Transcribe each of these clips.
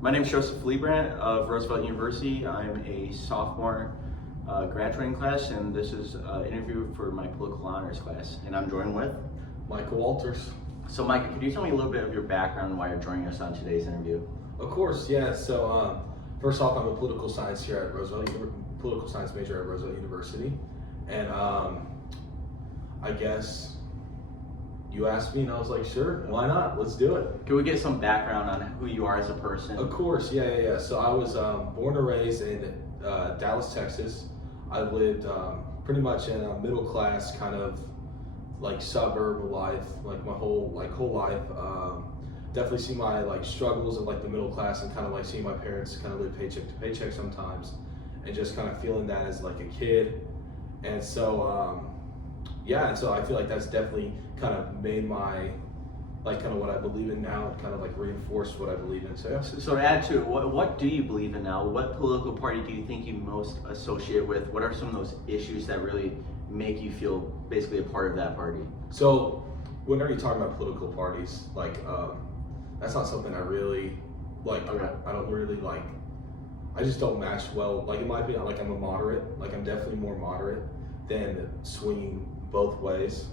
My name is Joseph Leibrandt of Roosevelt University. I'm a sophomore graduating class, and this is an interview for my political honors class. And I'm joined with Micah Walters. So Micah, could you tell me a little bit of your background and why you're joining us on today's interview? Of course, yeah. So first off, I'm a political science here at political science major at Roosevelt University, and I guess you asked me, and I was like, sure, why not? Let's do it. Can we get some background on who you are as a person? Of course, yeah. So I was born and raised in Dallas, Texas. I lived pretty much in a middle class kind of like suburb life, like my whole life. Definitely see my struggles of the middle class, and kind of seeing my parents kind of live paycheck to paycheck sometimes, and just kind of feeling that as a kid. And so yeah, and so I feel like that's definitely kind of made my kind of what I believe in now, kind of reinforced what I believe in. So yeah. So to add to it, what do you believe in now? What political party do you think you most associate with? What are some of those issues that really make you feel basically a part of that party? So whenever you're talking about political parties, that's not something I really like. Okay. I don't really I just don't match well. In my opinion, I'm a moderate. I'm definitely more moderate than swinging both ways.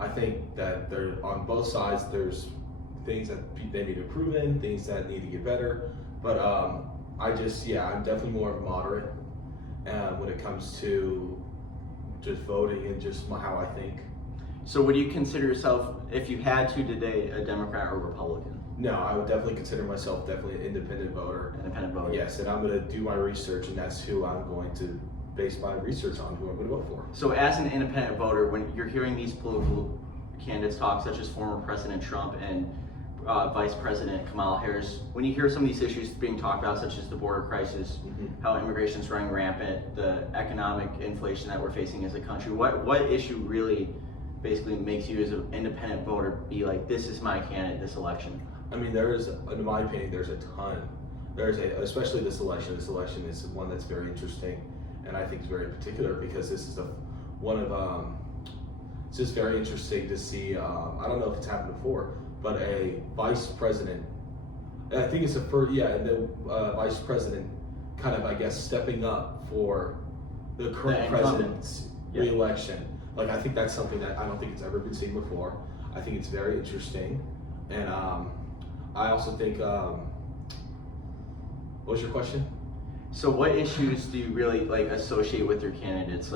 I think that there, on both sides, there's things that they need to improve in, things that need to get better. But I'm definitely more of a moderate when it comes to just voting and just how I think. So would you consider yourself, if you had to today, a Democrat or Republican? No, I would definitely consider myself an independent voter. Independent voter. Yes, and I'm going to do my research, and that's who I'm going to base my research on, who I'm going to vote for. So as an independent voter, when you're hearing these political candidates talk, such as former President Trump and Vice President Kamala Harris, when you hear some of these issues being talked about, such as the border crisis, how immigration is running rampant, the economic inflation that we're facing as a country, what issue really basically makes you as an independent voter be like, this is my candidate this election? I mean, in my opinion, there's a ton. Especially this election. This election is one that's very interesting, and I think it's very particular because this is it's just very interesting to see. I don't know if it's happened before, but a vice president. I think it's the vice president kind of, I guess, stepping up for the current president's re-election. I think that's something that I don't think it's ever been seen before. I think it's very interesting, and I also think. What was your question? So what issues do you really associate with your candidates?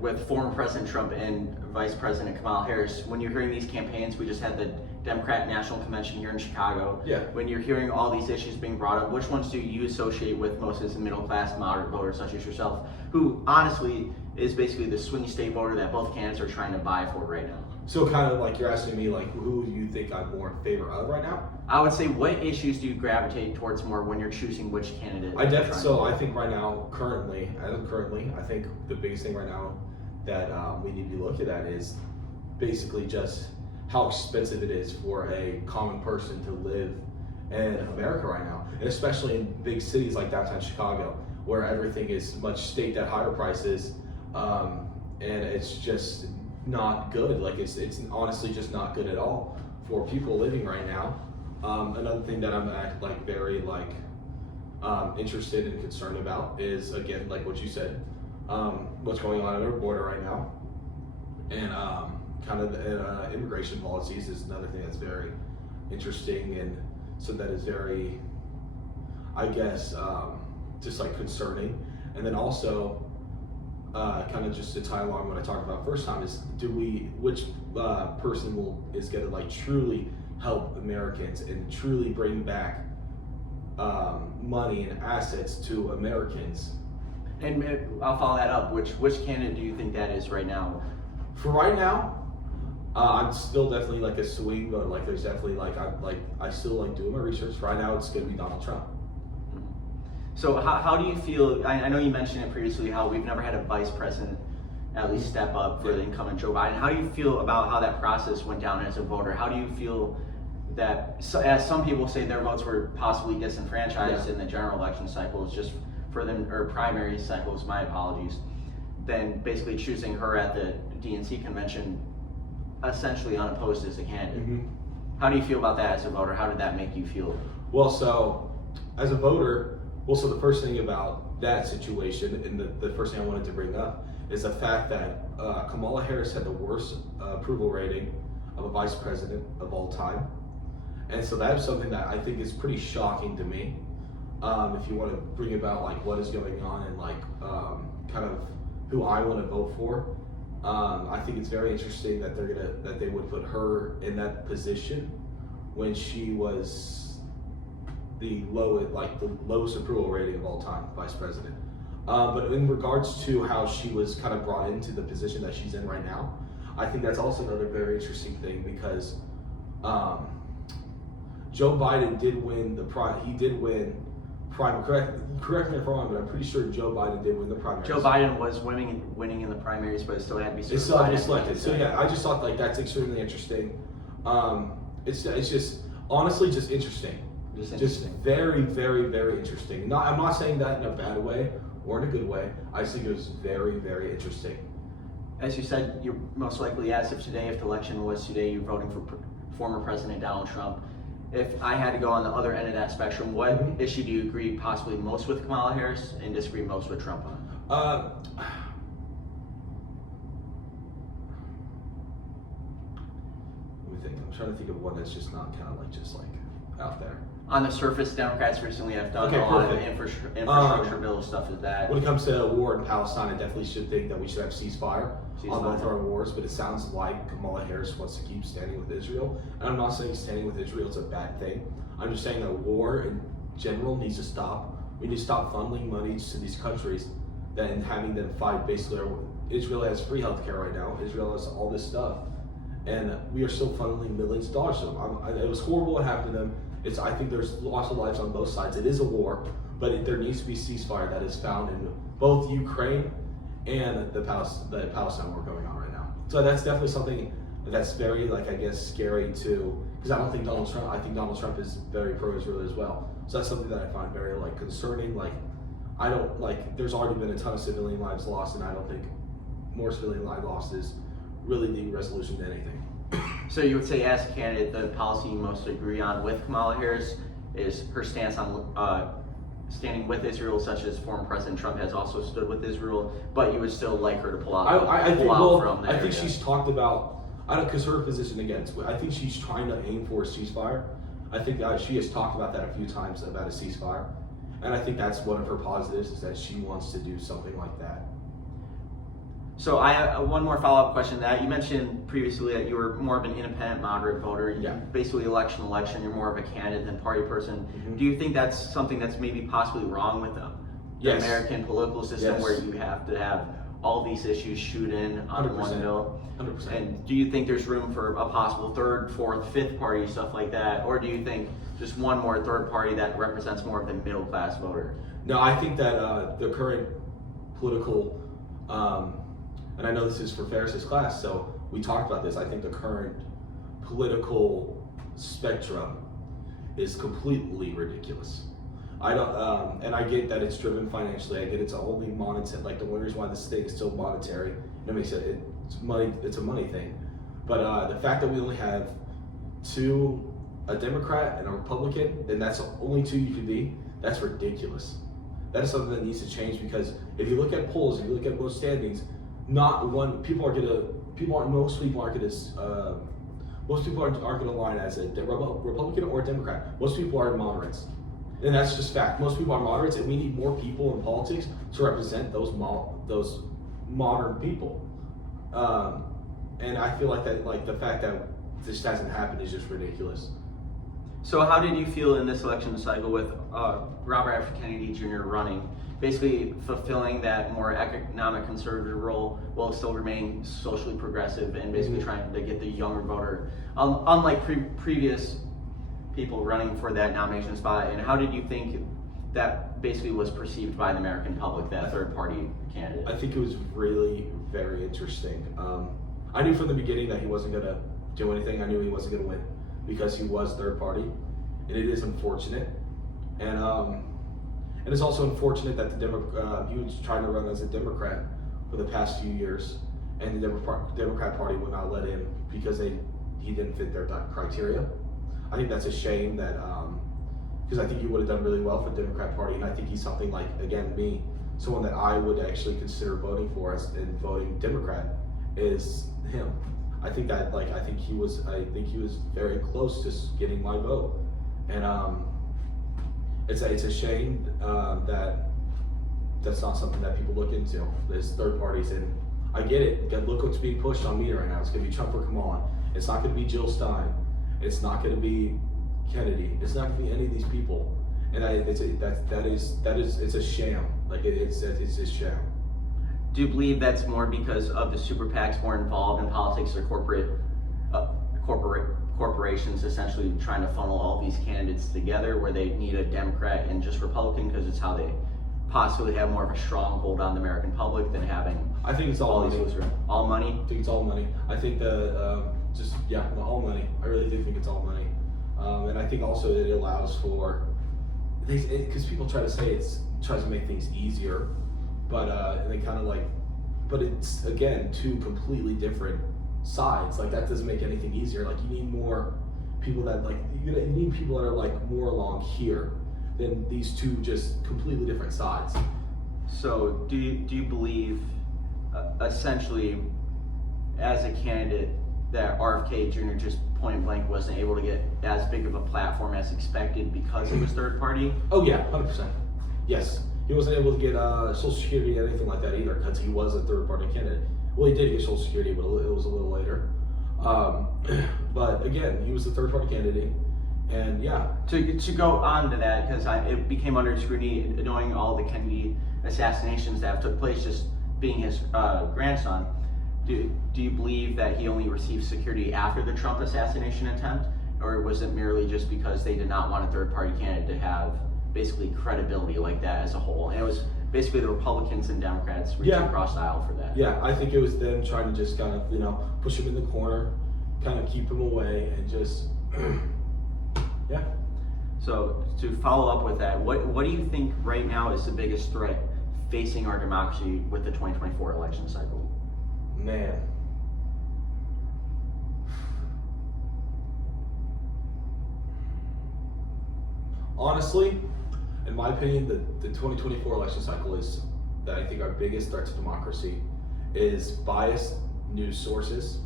With former President Trump and Vice President Kamala Harris, when you're hearing these campaigns, we just had the Democrat National Convention here in Chicago. Yeah. When you're hearing all these issues being brought up, which ones do you associate with most as a middle class, moderate voter such as yourself, who honestly is basically the swing state voter that both candidates are trying to vie for right now? So kind of you're asking me who do you think I'm more in favor of right now? I would say, what issues do you gravitate towards more when you're choosing which candidate? I think right now, currently, I think the biggest thing right now that we need to be looking at is basically just how expensive it is for a common person to live in America right now, and especially in big cities like downtown Chicago, where everything is much staked at higher prices, and it's just not good. It's honestly just not good at all for people living right now. Another thing that I'm very interested and concerned about is, again, what you said, what's going on at our border right now, and kind of immigration policies is another thing that's very interesting, and so that is very, I guess, just concerning. And then also kind of just to tie along what I talked about first time is, which person is going to truly help Americans and truly bring back money and assets to Americans? And I'll follow that up. Which candidate do you think that is right now? For right now, I'm still definitely a swing, but there's definitely I still doing my research. Right now, it's going to be Donald Trump. So how do you feel? I know you mentioned it previously, how we've never had a vice president at least step up for the incumbent Joe Biden. How do you feel about how that process went down as a voter? How do you feel that, as some people say, their votes were possibly disenfranchised in the general election cycles, just for them, or primary cycles, my apologies, then basically choosing her at the DNC convention essentially unopposed as a candidate? How do you feel about that as a voter? How did that make you feel? Well, so as a voter, well, so the first thing about that situation, and the first thing I wanted to bring up, is the fact that Kamala Harris had the worst approval rating of a vice president of all time. And so that is something that I think is pretty shocking to me. If you want to bring about like what is going on and like kind of who I want to vote for, I think it's very interesting that they would put her in that position when she was the lowest approval rating of all time, vice president. But in regards to how she was kind of brought into the position that she's in right now, I think that's also another very interesting thing because Joe Biden did win correct me if I'm wrong, but I'm pretty sure Joe Biden did win the primaries. Joe Biden was winning in the primaries, but it still had to be certified. It still had to be selected. So yeah, I just thought like that's extremely interesting. It's just honestly just interesting. Just very, very, very interesting. I'm not saying that in a bad way or in a good way. I just think it was very, very interesting. As you said, you're most likely, as of today, if the election was today, you're voting for former President Donald Trump. If I had to go on the other end of that spectrum, what issue do you agree possibly most with Kamala Harris and disagree most with Trump on? Let me think. I'm trying to think of one that's just not kind of like just like out there. On the surface, Democrats recently have done a lot of infrastructure bill stuff with that. When it comes to war in Palestine, I definitely should think that we should have ceasefire on both our wars, but it sounds like Kamala Harris wants to keep standing with Israel. And I'm not saying standing with Israel is a bad thing. I'm just saying that war in general needs to stop. We need to stop funneling money to these countries and having them fight. Basically, Israel has free healthcare right now. Israel has all this stuff. And we are still funneling millions of dollars to them. It was horrible what happened to them. I think there's lots of lives on both sides. It is a war, but there needs to be ceasefire that is found in both Ukraine and the Palestine war going on right now. So that's definitely something that's very, like, I guess, scary too, because I think Donald Trump is very pro-Israel as well. So that's something that I find very, like, concerning. Like, there's already been a ton of civilian lives lost, and I don't think more civilian lives lost is really the resolution to anything. So you would say, as a candidate, the policy you most agree on with Kamala Harris is her stance on standing with Israel, such as former President Trump has also stood with Israel, but you would still like her to pull out from that. I think she's talked about, because her position against, I think she's trying to aim for a ceasefire. I think she has talked about that a few times, about a ceasefire. And I think that's one of her positives, is that she wants to do something like that. So I have one more follow-up question. That you mentioned previously that you were more of an independent, moderate voter. Yeah. Basically, election, you're more of a candidate than party person. Mm-hmm. Do you think that's something that's maybe possibly wrong with the American political system, where you have to have all these issues shoot in on 100%. one bill? 100%. And do you think there's room for a possible third, fourth, fifth party, stuff like that? Or do you think just one more third party that represents more of the middle-class voter? No, I think that the current political, and I know this is for Ferris's class, so we talked about this. I think the current political spectrum is completely ridiculous. I don't, and I get that it's driven financially. I get it's only monetary. Like, the one reason why this thing is still monetary, it makes it's money. It's a money thing. But the fact that we only have a Democrat and a Republican, and that's the only two you can be, that's ridiculous. That is something that needs to change, because if you look at polls, if you look at most standings, most people aren't gonna line as a Republican or a Democrat. Most people are moderates, and that's just fact. Most people are moderates, and we need more people in politics to represent those modern people. And I feel like that, like, the fact that this hasn't happened is just ridiculous. So how did you feel in this election cycle with Robert F. Kennedy Jr. running, basically fulfilling that more economic conservative role while still remaining socially progressive and basically trying to get the younger voter, unlike previous people running for that nomination spot? And how did you think that basically was perceived by the American public, that third party candidate? I think it was really very interesting. I knew from the beginning that he wasn't going to do anything. I knew he wasn't going to win because he was third party, and it is unfortunate. And it's also unfortunate that he was trying to run as a Democrat for the past few years, and the Democrat Party would not let him because he didn't fit their criteria. I think that's a shame that because I think he would have done really well for the Democrat Party, and I think he's something like, again, me, someone that I would actually consider voting for as and voting Democrat is him. I think he was very close to getting my vote, and it's a shame that that's not something that people look into. There's third parties, and I get it. Look what's being pushed on media right now. It's going to be Trump or Kamala. It's not going to be Jill Stein. It's not going to be Kennedy. It's not going to be any of these people. And it's a sham. Like it's a sham. Do you believe that's more because of the super PACs more involved in politics or corporations essentially trying to funnel all these candidates together, where they need a Democrat and just Republican because it's how they possibly have more of a stronghold on the American public than having? I think it's all money. All money? I think it's all money. I think all money. I really do think it's all money. And I think also it allows for, because people try to say it tries to make things easier, but they kind of but it's again two completely different sides. Like that doesn't make anything easier. Like you need more people that you need people that are more along here than these two just completely different sides. So do you believe essentially as a candidate that RFK Jr. just point blank wasn't able to get as big of a platform as expected because it was third party? Oh yeah, 100%. Yes, he wasn't able to get Social Security or anything like that either because he was a third party candidate. Well, he did get Social Security, but it was a little later. But again, he was a third party candidate, and yeah. To go on to that, because it became under scrutiny, knowing all the Kennedy assassinations that took place, just being his grandson. Do you believe that he only received security after the Trump assassination attempt, or was it merely just because they did not want a third-party candidate to have basically credibility like that as a whole? And it was basically the Republicans and Democrats reaching across the aisle for that. Yeah, I think it was them trying to just kind of, push him in the corner, kind of keep him away, and just, yeah. So to follow up with that, what do you think right now is the biggest threat facing our democracy with the 2024 election cycle? Man. Honestly, in my opinion, the 2024 election cycle is that I think our biggest threat to democracy is biased news sources.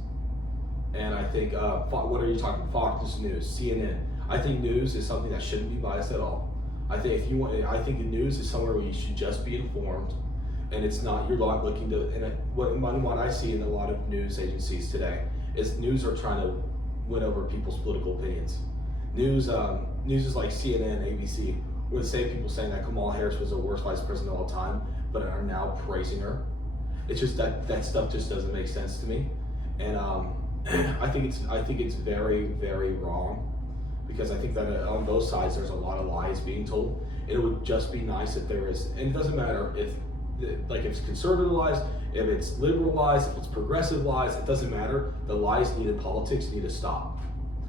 And I think, what are you talking? Fox News, CNN. I think news is something that shouldn't be biased at all. I think I think the news is somewhere where you should just be informed. And it's not, you're not looking to, and what I see in a lot of news agencies today is news are trying to win over people's political opinions. News is like CNN, ABC, with people saying that Kamala Harris was the worst vice president of all time, but are now praising her. It's just that stuff just doesn't make sense to me. And I think it's very, very wrong, because I think that on both sides there's a lot of lies being told. And it would just be nice if there is, and it doesn't matter if it's conservative lies, if it's liberal lies, if it's progressive lies, it doesn't matter. The lies needed in politics need to stop.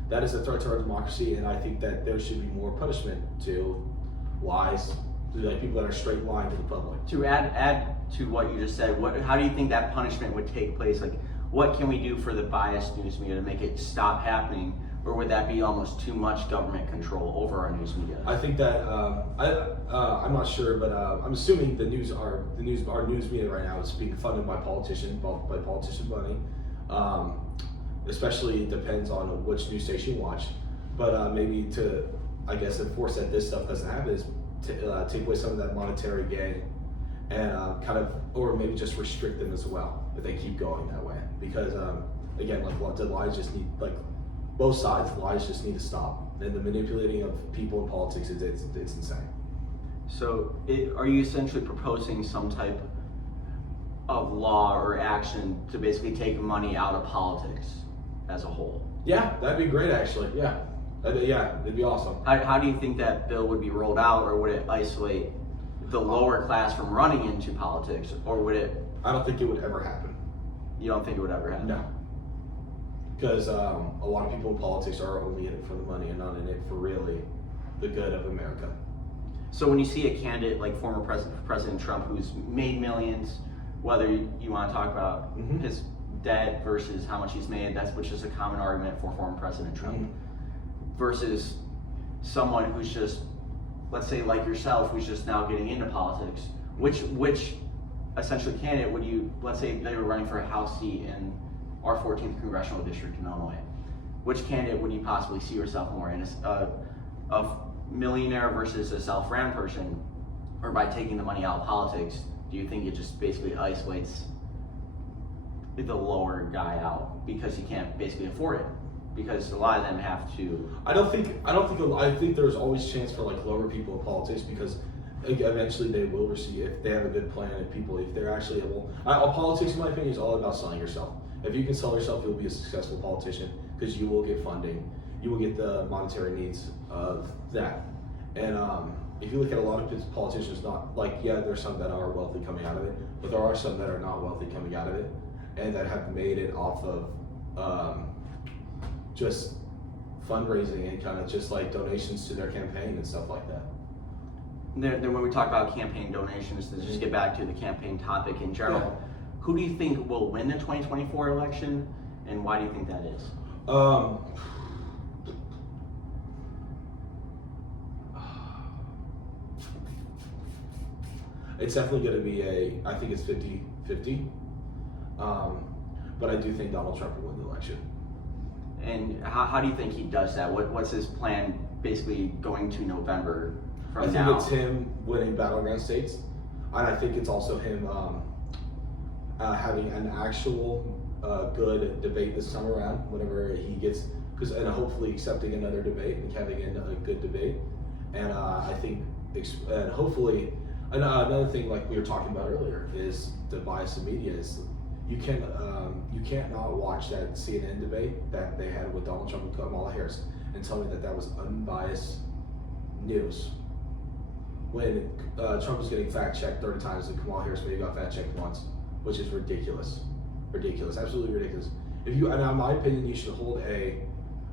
That is a threat to our democracy, and I think that there should be more punishment to lies, to people that are straight lying to the public. To add to what you just said, how do you think that punishment would take place? What can we do for the biased news media to make it stop happening? Or would that be almost too much government control over our news media? I think that I'm not sure, but I'm assuming our news media right now is being funded by politician money. Especially, it depends on which news station you watch. But maybe to, I guess, enforce that this stuff doesn't happen is to take away some of that monetary gain, and or maybe just restrict them as well if they keep going that way. Because again, the lies just need both sides, lies just need to stop. And the manipulating of people in politics, it's insane. So are you essentially proposing some type of law or action to basically take money out of politics as a whole? Yeah, that'd be great actually, yeah. It'd be awesome. How do you think that bill would be rolled out, or would it isolate the lower class from running into politics, or would it? I don't think it would ever happen. You don't think it would ever happen? No. Because a lot of people in politics are only in it for the money and not in it for really the good of America. So when you see a candidate like former President Trump, who's made millions, whether you want to talk about his debt versus how much he's made, which is a common argument for former President Trump, versus someone who's just let's say like yourself, who's just now getting into politics, which essentially candidate would you, let's say they were running for a House seat in our 14th congressional district in Illinois, which candidate would you possibly see yourself more in, a millionaire versus a self-ran person, or by taking the money out of politics, do you think it just basically isolates the lower guy out because he can't basically afford it? Because a lot of them have to. I think there's always chance for like lower people in politics because eventually they will receive, if they have a good plan, if they're actually able. Politics, in my opinion, is all about selling yourself. If you can sell yourself, you'll be a successful politician because you will get funding, you will get the monetary needs of that. And if you look at a lot of politicians, not like, yeah, there's some that are wealthy coming out of it, but there are some that are not wealthy coming out of it, and that have made it off of just fundraising and kind of just like donations to their campaign and stuff like that. Then when we talk about campaign donations, to just get back to the campaign topic in general, who do you think will win the 2024 election, and why do you think that is? It's definitely going to be I think it's 50-50, but I do think Donald Trump will win the election. And how do you think he does that? What's his plan basically going to November from I think now? it's him winning battleground states, and I think it's also him having an actual good debate this time around whenever he gets, and hopefully accepting another debate and having a good debate. And I think, and hopefully, another thing like we were talking about earlier is the bias of media is you can't not watch that CNN debate that they had with Donald Trump and Kamala Harris and tell me that that was unbiased news. When Trump was getting fact checked 30 times and Kamala Harris maybe got fact checked once, which is ridiculous, absolutely ridiculous. If you, and in my opinion, you should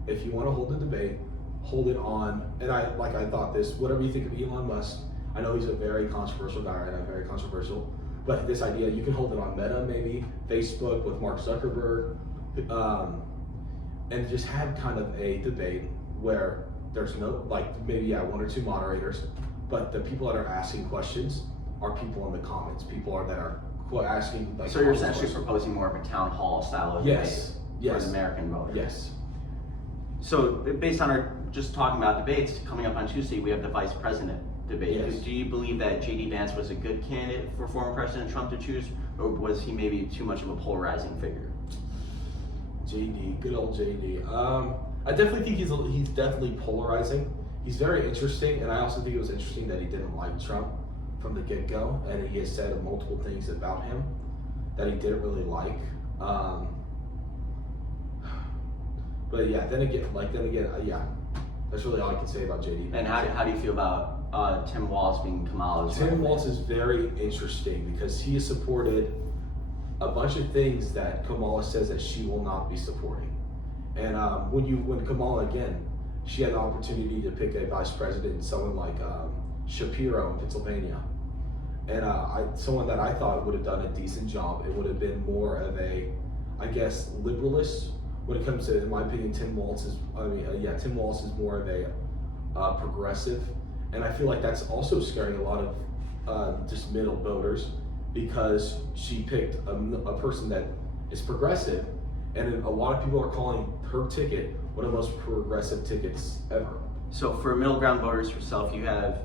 if you want to hold a debate, hold it on. And I thought this, whatever you think of Elon Musk, I know he's a very controversial guy right now, very controversial. But this idea, you can hold it on Meta, maybe Facebook with Mark Zuckerberg, and just have kind of a debate where there's no, maybe one or two moderators, but the people that are asking questions are people in the comments. People that are asking. So you're essentially proposing more of a town hall style of debate for the American voter. Yes. So based on our just talking about debates, coming up on Tuesday, we have the vice president debate. Yes. Do you believe that J.D. Vance was a good candidate for former President Trump to choose, or was he maybe too much of a polarizing figure? J.D., good old J.D. I definitely think he's definitely polarizing. He's very interesting, and I also think it was interesting that he didn't like Trump from the get-go, and he has said multiple things about him that he didn't really like. But yeah, then again, that's really all I can say about J.D. And how do you feel about Tim Walz being Kamala's? Tim Walz is very interesting because he has supported a bunch of things that Kamala says that she will not be supporting. And when Kamala, again, she had the opportunity to pick a vice president, someone like Shapiro in Pennsylvania, and someone that I thought would have done a decent job. It would have been more of a, I guess, liberalist when it comes to, in my opinion, Tim Walz is more of a progressive, and I feel like that's also scaring a lot of just middle voters because she picked a person that is progressive, and a lot of people are calling her ticket one of the most progressive tickets ever. So for middle ground voters yourself, you have,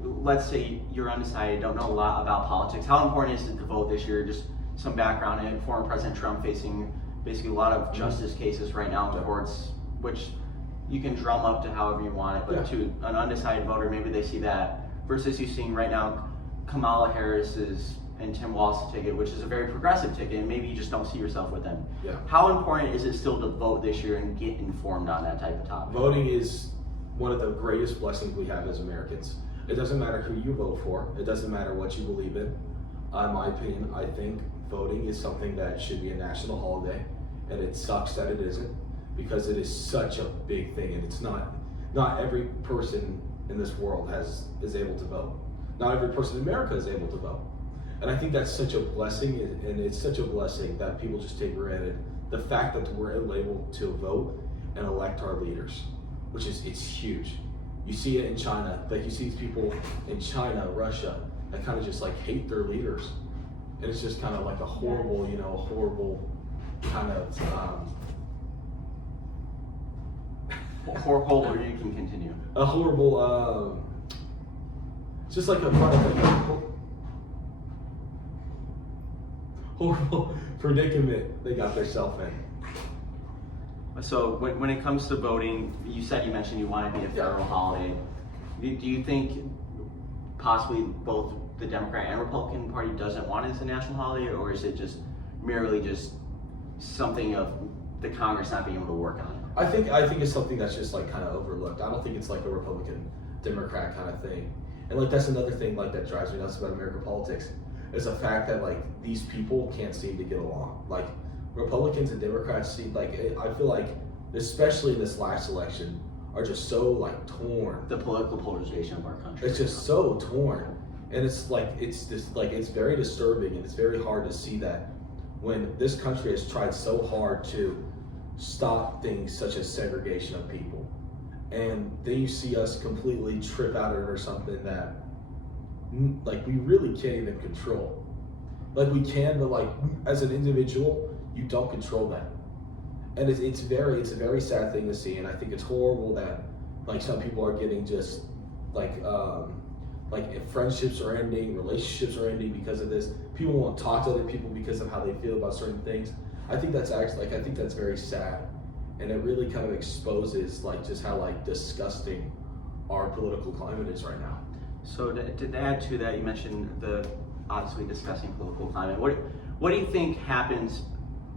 let's say you're undecided, don't know a lot about politics. How important is it to vote this year? Just some background in former President Trump facing basically a lot of justice cases right now in the courts, which you can drum up to however you want it, but to an undecided voter, maybe they see that, versus you seeing right now Kamala Harris's and Tim Walz's ticket, which is a very progressive ticket, and maybe you just don't see yourself with them. Yeah. How important is it still to vote this year and get informed on that type of topic? Voting is one of the greatest blessings we have as Americans. It doesn't matter who you vote for. It doesn't matter what you believe in. In my opinion, I think voting is something that should be a national holiday, and it sucks that it isn't, because it is such a big thing, and it's not every person in this world is able to vote. Not every person in America is able to vote. And I think that's such a blessing, and it's such a blessing that people just take for granted. The fact that we're able to vote and elect our leaders, it's huge. You see it in China. Like you see these people in China, Russia, that kind of just like hate their leaders, and it's just kind of like a horrible, you know, a horrible kind of. Horrible. You can continue. A horrible. Just like a kind of like a horrible predicament they got themselves in. So when it comes to voting, you mentioned you want it to be a federal holiday. Do you think possibly both the Democrat and Republican Party doesn't want it as a national holiday, or is it just merely just something of the Congress not being able to work on it? I think it's something that's just like kind of overlooked. I don't think it's like a Republican Democrat kind of thing. And like that's another thing like that drives me nuts about American politics is the fact that like these people can't seem to get along. Like Republicans and Democrats seem like I feel like especially in this last election are just so like torn. The political polarization of our country. It's just so torn, and it's like it's just like it's very disturbing, and it's very hard to see that when this country has tried so hard to stop things such as segregation of people, and then you see us completely trip out over something that like we really can't even control. Like we can, but like as an individual, you don't control that. And it's a very sad thing to see, and I think it's horrible that like some people are getting just like if friendships are ending, relationships are ending because of this. People won't talk to other people because of how they feel about certain things. I think that's actually I think that's very sad, and it really kind of exposes like just how like disgusting our political climate is right now. So to add to that, you mentioned the obviously discussing political climate. What do you think happens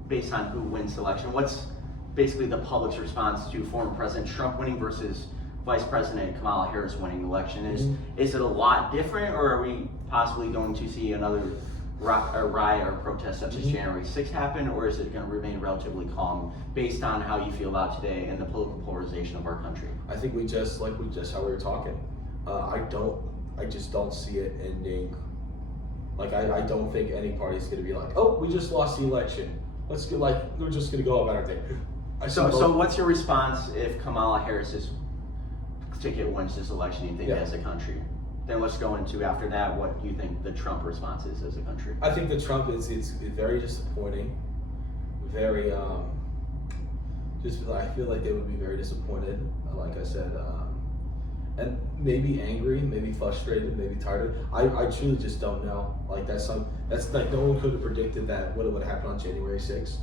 based on who wins the election? What's basically the public's response to former President Trump winning versus Vice President Kamala Harris winning the election? Is it a lot different, or are we possibly going to see another riot or protest such as January 6th happen, or is it going to remain relatively calm based on how you feel about today and the political polarization of our country? I think we just how we were talking. I just don't see it ending. Like I don't think any party's going to be like, oh, we just lost the election. Let's get we're just going to go about our thing. So what's your response if Kamala Harris's ticket wins this election, you think, as a country? Then let's go into, after that, what you think the Trump response is as a country. I think the Trump it's very disappointing. Very, I feel like they would be very disappointed, like I said, and maybe angry, maybe frustrated, maybe tired. I truly just don't know. Like that's like no one could have predicted that what would happen on January 6th.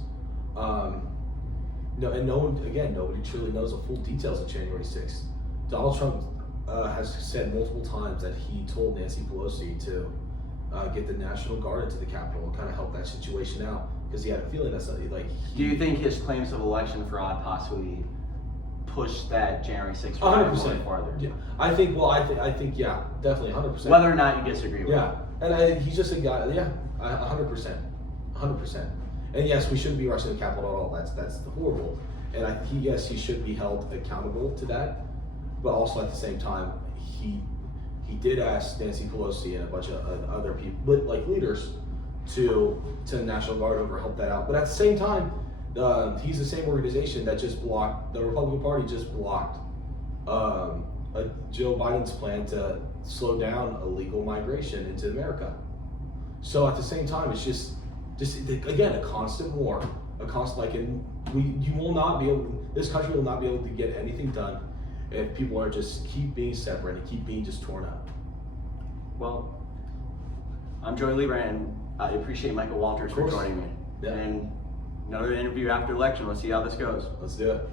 No, and nobody truly knows the full details of January 6th. Donald Trump has said multiple times that he told Nancy Pelosi to get the National Guard into the Capitol and kind of help that situation out because he had a feeling that's like. Do you think his claims of election fraud possibly pushed that January 6th 100% farther? Yeah, I think yeah, definitely 100%. Whether or not you disagree with him. And he's just a guy. Yeah, 100%. And yes, we shouldn't be rushing the Capitol at all. That's horrible. And he should be held accountable to that. But also at the same time, he did ask Nancy Pelosi and a bunch of other people, like leaders, to the National Guard over help that out. But at the same time, he's the same organization that just blocked, the Republican Party just blocked Joe Biden's plan to slow down illegal migration into America. So at the same time, it's just again a constant war, this country will not be able to get anything done if people are just keep being separate and keep being just torn up. Well, I'm Joey Leibrandt, and I appreciate Micah Walters for joining me. Yeah. And another interview after election. Let's see how this goes. Let's do it.